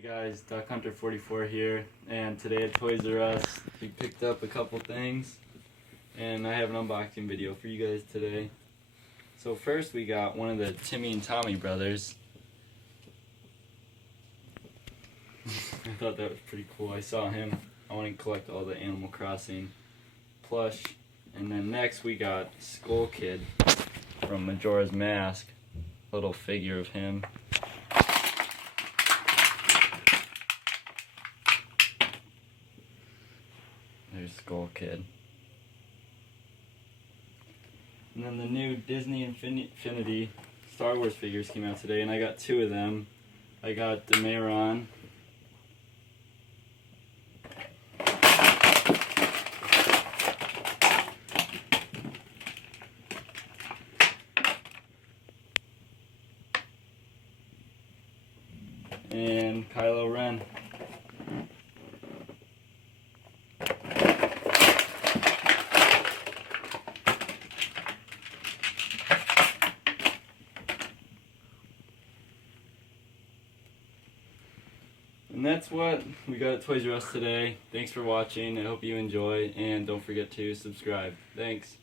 Hey guys, Duck Hunter 44 here, and today at Toysrus we picked up a couple things, and I have an unboxing video for you guys today. So first we got one of the Timmy and Tommy brothers. I thought that was pretty cool. I saw him. I want to collect all the Animal Crossing plush. And then next we got Skull Kid from Majora's Mask, little figure of him. There's Skull Kid. And then the new Disney Infinity Star Wars figures came out today, and I got two of them. I got Demaron. And Kylo Ren. And that's what we got at Toysrus today. Thanks for watching. I hope you enjoy, and don't forget to subscribe. Thanks.